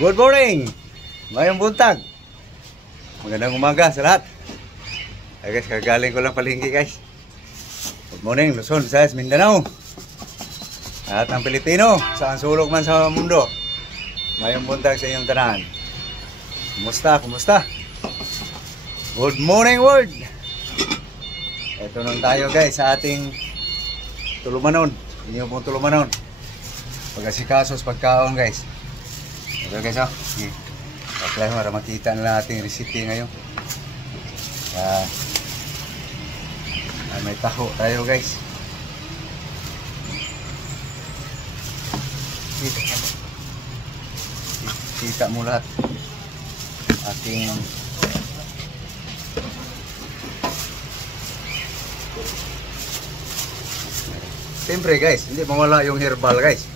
Good morning! Mayong buntag. Magandang umaga sa lahat. Ay guys, kagaling ko lang palengke guys. Good morning, Luzon, Visayas, Mindanao. Lahat ng Pilipino, saan sulok man sa mundo. Mayong buntag sa inyong tanan. Kumusta? Kumusta? Good morning world! Ito nung tayo guys sa ating tulumanon. Inyo pong tulumanon. Pag-asikasos, pagkaon guys. Ito guys, oh. Apply para makita nila ating recipe ngayon. May taho tayo guys. Kita mo lahat ating siyempre guys, hindi mawala yung herbal guys.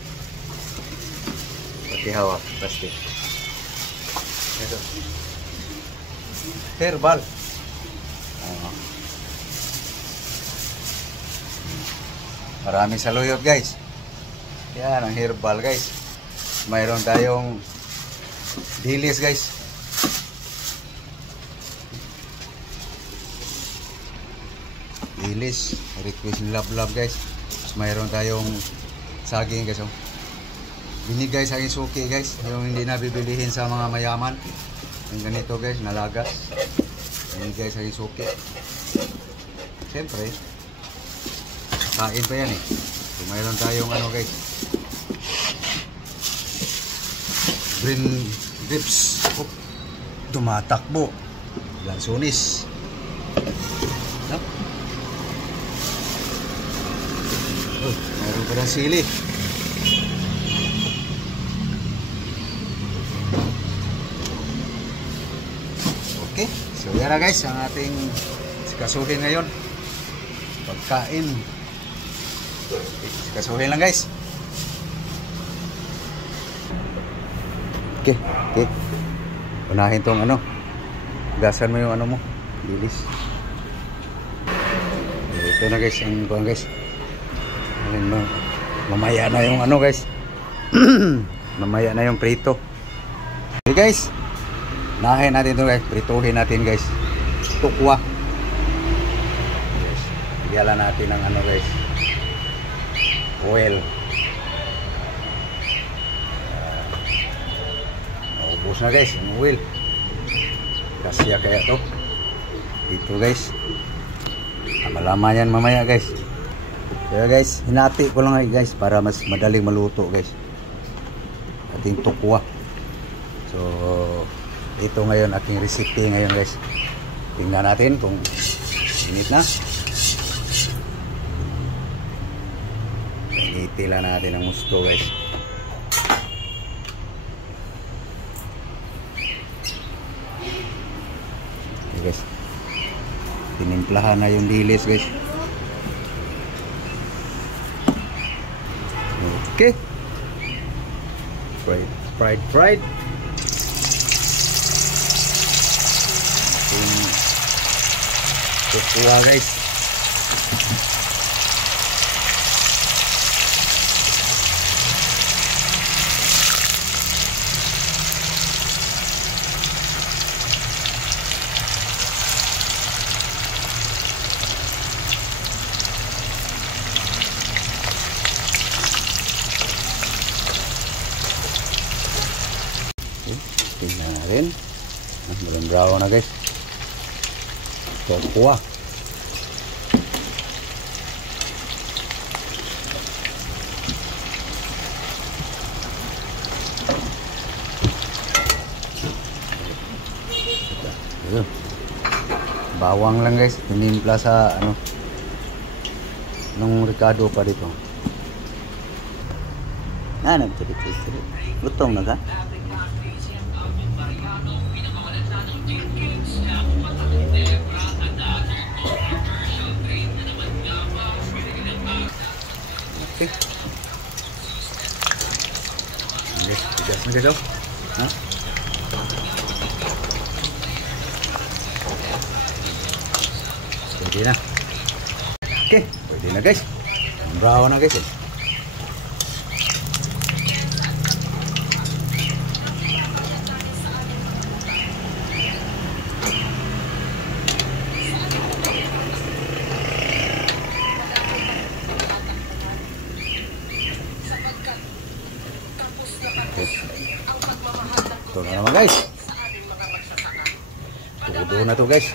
Hawak pasti. Ito. Herbal. Marami saluyot guys. Yan ang herbal guys. Mayroon tayong dilis guys. Dilis, request love guys. Tapos mayroon tayong saging guys. Binigay sa aking suki guys, yung hindi na bibilihin sa mga mayaman. Yung ganito guys, nalagas. Binigay sa aking suki. Siyempre, kain pa yan eh. So, mayroon tayong ano guys, green grapes. Oh, tumatakbo. Lansunis. No? Oh, mayroon pa ng sili. Okay, so yan na guys ang ating sikasuhin ngayon. Pagkain. Sikasuhin lang guys. Okay, okay. Unahin tong ano. Gasan mo yung ano mo. Dilis. Ito na guys ang kuhan guys. Mamaya na yung ano guys. Mamaya na yung prito. Okay guys. Nahin natin ito guys, prituhin natin guys. Tukwa. Yes. Bigyan natin ng ano guys, oil. Naubos na guys, yung oil. Kasya kaya to. Dito guys. Malaman yan mamaya guys. Kaya guys, hinati ko lang guys para mas madaling maluto guys. Ating tukwa. So ito ngayon ating recipe ngayon guys. Tingnan natin kung init na. Itila natin ang gusto guys. Okay guys. Tinimplahan na yung dilis guys. Okay. Fried. Tukwa guys. Tingnan natin. Brown na guys. Tukwa. Bawang lang guys, tinimpla sa ano nung Ricardo pa dito. Nagtirit-tirit. Lutong na ka? Okay. Tigas na guys, oh. Ha? Pwede na. Okay, pwede na guys. Brown na guys. Ito na naman guys. Tudo na to guys.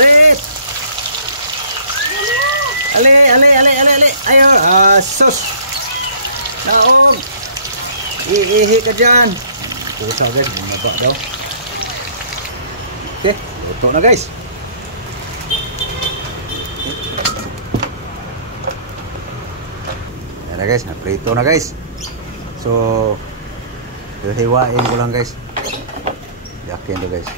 Rit! Ale. Ayo, sus. Naog. Iihi ka dyan. Pusa guys, bumaba daw. Okay, luto na guys. Ayan na guys, naprito na guys. So, hiwain ko lang guys. Yakin to guys.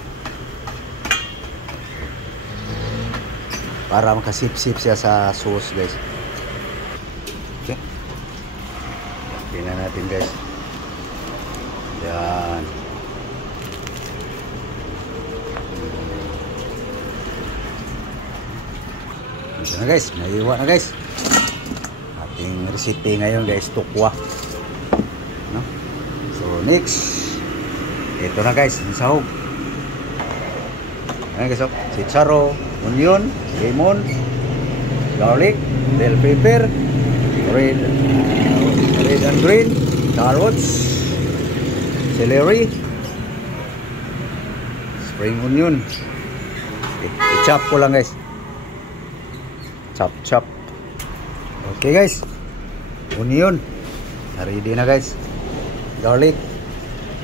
Para makasip-sip siya sa sauce guys. Okay. Tingnan natin guys. Yan. Ito na guys, naiwa na guys. Ating recipe ngayon guys, tukwa. No? So next, ito na guys, yung sahog. Ayan guys, chicharo, onion, lemon, garlic, bell pepper, red and green, carrots, celery, spring onion. I-chop ko lang guys. Chop. Okay guys, onion ready na guys, garlic,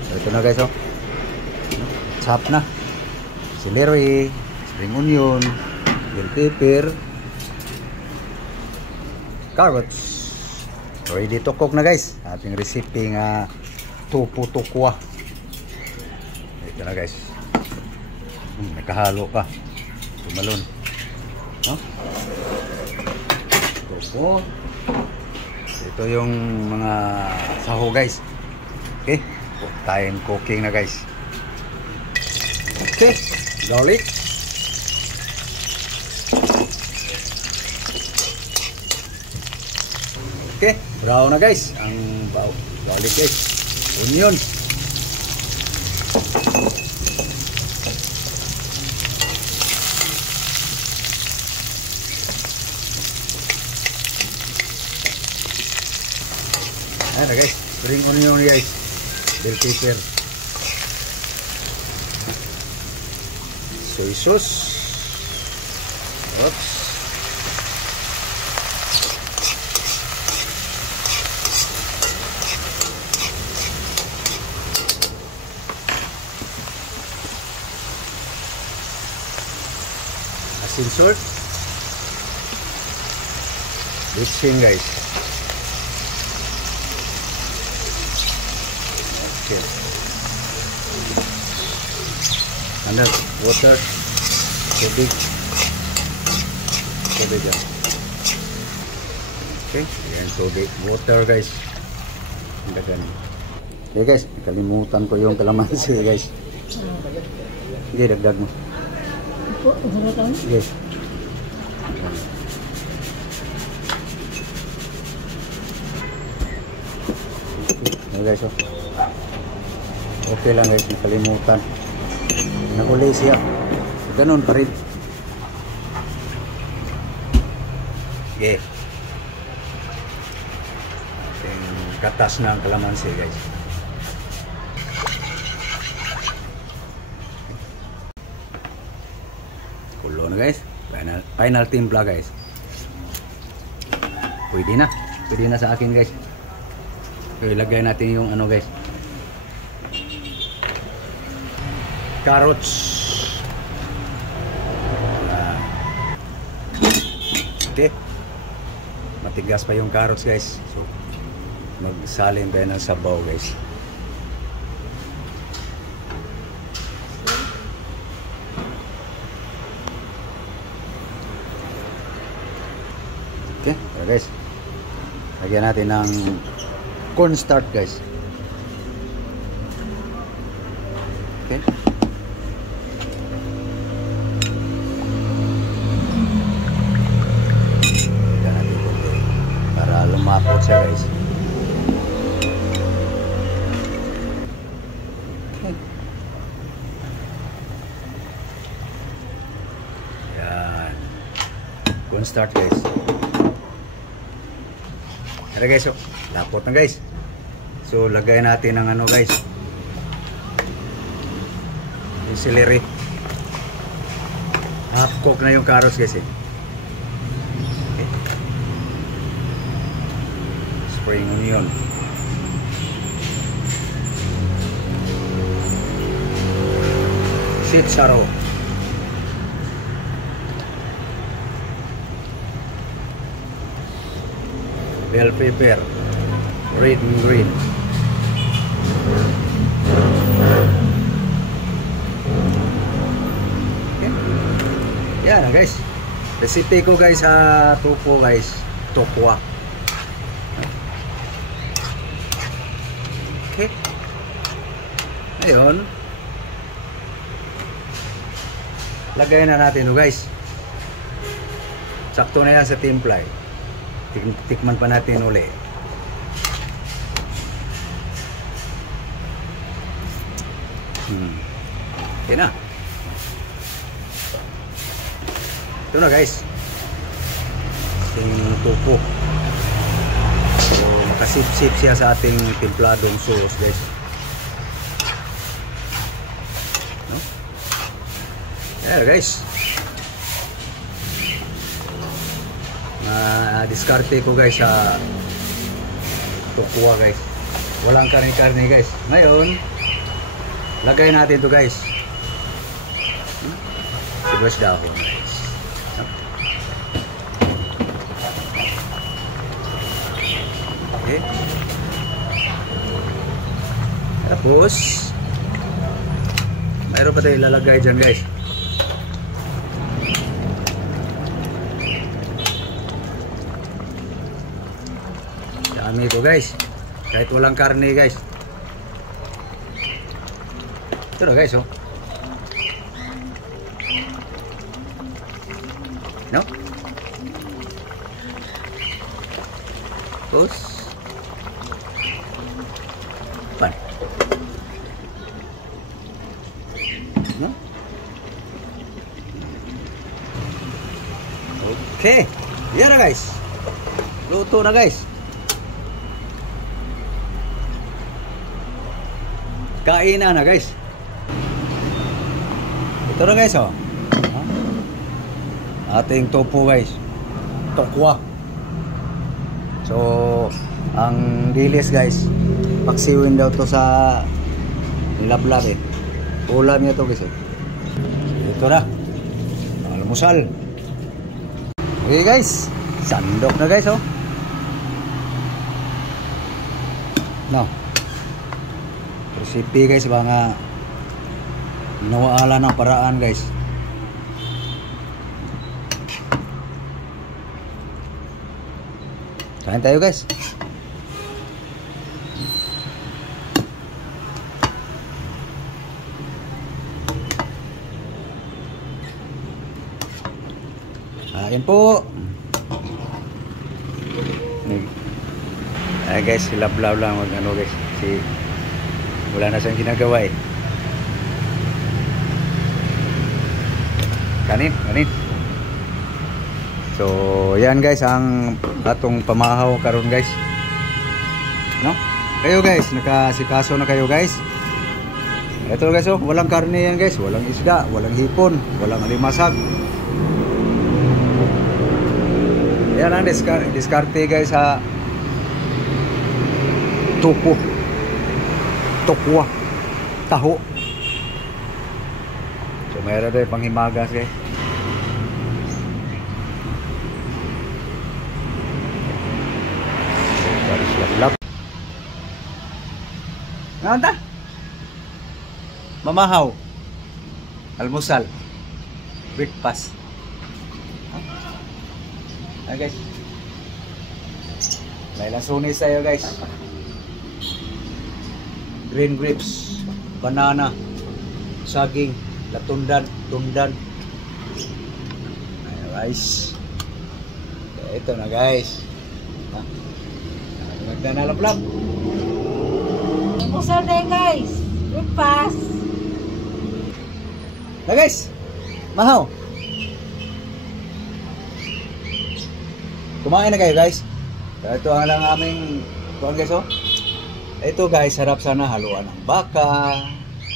so ito na guys, oh chop na, celery, spring onion, bell pepper, carrots, ready to cook na guys. Ating recipe nga tofu tukwa. Ito na guys, nakahalo pa, tumalon, no? Tofu. Ito yung mga saho guys. Okay, time cooking na guys. Okay, garlic, okay, brown na guys ang garlic guys. Onion, ayan na guys, spring onion guys, bell pepper, soy sauce, oops, asin salt, mixing guys. Okay. And then water, tubig yan. Okay, yan tubig, water guys. Okay guys, kalimutan ko yung kalamansi guys. Sige, dagdag mo. Sige. Okay guys, oh. Okay lang guys, nakalimutan. Nahuli siya. Ganun pa rin. Okay. Ating katas ng kalamansi guys. Kulo na guys. Final timpla guys. Pwede na. Pwede na sa akin guys. Okay, lagay natin yung ano guys. Carrots. Okay. Matigas pa yung carrots guys. So, magsalin tayo ng sabaw guys. Okay, so guys. Lagyan natin ng cornstarch guys. Okay. Lumapot siya guys. Yan. One start guys. Tara guys, oh. Lapot na guys. So lagay natin ng ano guys. Yung celery. Half cook na yung carrots guys eh. Okay. Spring onion. Sitsaro. Bell pepper, red and green. Okay. Yan guys. Recipe ko guys sa tofu guys. Tokwa. Okay. Ngayon, lagay na natin ito guys. Sakto na yan sa timpla. Tikman pa natin uli. Okay na. Ito na guys. Ating tofu. So makasip-sip siya sa ating timpladong sauce guys. No? Yeah guys. Diskarte ko guys sa tukwa guys. Walang karne-karne guys. Ngayon, lagay natin to guys. Sibuyas dahon guys. Okay. Tapos, mayroon pa tayo ilalagay dyan guys. Dami ito guys. Kahit walang karne guys. Ito na guys oh. No? Tapos pan. No? Okay. Yan na guys. Luto na guys. Kainan na guys. Ito na guys oh. Ating tofu guys. Tokwa. So ang dilis guys, paksiwin daw to sa nilablab eh. Ulam niya to guys eh. Ito na. Almusal. Okay guys. Sandok na guys oh. No. Recipe guys, mga ginawaala ng paraan guys. Kain tayo guys. Kain po. Ay guys, hilablaw lang wag ano guys. Wala na siyang ginagawa eh. Kanin. So, yan guys ang atong pamahaw karon guys. No? Kayo guys, nakasikaso na kayo guys. Ito guys oh, walang karne yan guys, walang isda, walang hipon, walang alimasag. Yan ang diskarte guys sa tofu. Tokwa, taho. So mayroon tayo panghimagas guys. Lap. Nanta? Mamahaw. Almusal. Breakfast. Guys. May lasunis tayo guys. Green grapes, banana, saging, latundan, tundan. Ayan guys. Ito na guys. Magdanalablab. Almusal tayo guys. Breakfast. Na guys. Mahaw. kumain na kayo guys. Ito ang lang aming kuhan guys oh. Ito guys, sarap sana haluan ng baka,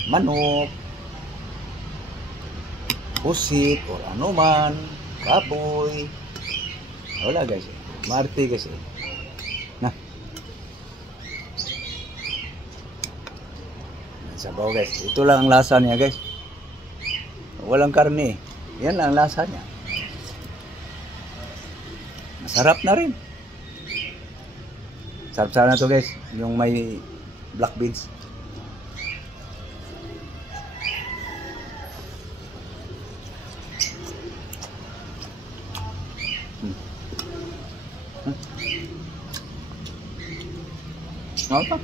manok, pusit, o ano man, baboy. Wala guys. Marti guys. Nah. Sabaw guys. Ito lang ang lasa niya guys. Walang karne. Yan lang ang lasa niya. Masarap na rin. Sarap sana to guys. Yung may black beans. Ano pa?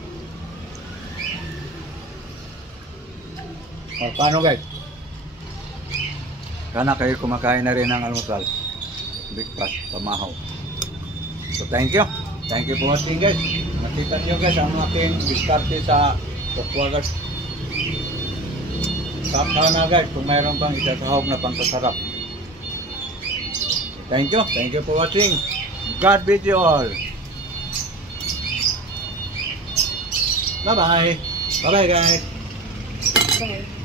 Oh, paano guys? Sana kayo kumakain na rin ng almusal. Breakfast, pamahaw. So thank you. Thank you for watching guys. Nakita nyo guys ang aking diskarte sa tokwa guys. Sana guys kung mayroon pang isasahog na pampasarap. Thank you. Thank you for watching. God bless you all. Bye bye. Bye bye guys. Okay.